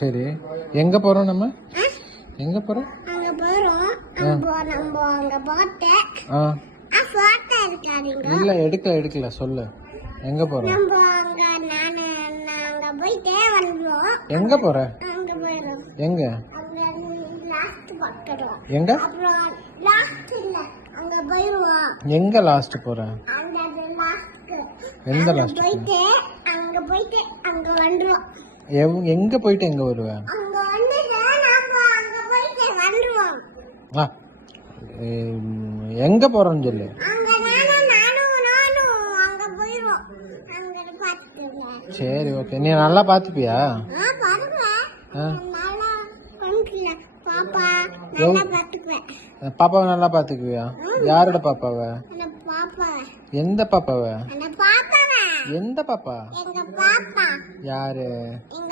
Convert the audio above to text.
சரி, எங்க போறோம் நம்ம? எங்க போறோம்? அங்க போறோம். நம்ம அங்க பார்த்தேன். போட்டோ எடுக்காதீங்க. இல்ல எடுக்கல சொல்லு. எங்க போறோம்? நம்ம அங்க நாங்க போயிட்டே வந்துறோம். எங்க போற? அங்க போறோம். எங்க? அங்க லாஸ்ட் பக்கறோம். எங்க? அப்புறம் லாஸ்ட் இல்ல. அங்க போறோம். எங்க லாஸ்ட் போற? அந்த லாஸ்ட்க்கு. எந்த லாஸ்ட்? போயிட்டு அங்க வந்துறோம். எங்க போயிட்டு எங்க வருவ? அங்க வந்து நாம அங்க போயிட்டு வந்துறோம். எங்க போறோம்னு சொல்லு. அங்க நானும் அங்க போயிரோம். அங்க பாத்துக்கிறேன். சரி, ஓகே. நீ நல்லா பாத்துப்பியா? பாருங்க. நல்லா பண்ணிக்கல. பாப்பா நல்லா பாத்துக்குவேன். பாப்பாவை நல்லா பாத்துக்குவியா? யாரோட பாப்பாவ? அந்த பாப்பா. எந்த பாப்பாவ? அந்த பாப்பாவ. எந்த பாப்பா? எங்க பாப்பா. யாரு? எங்க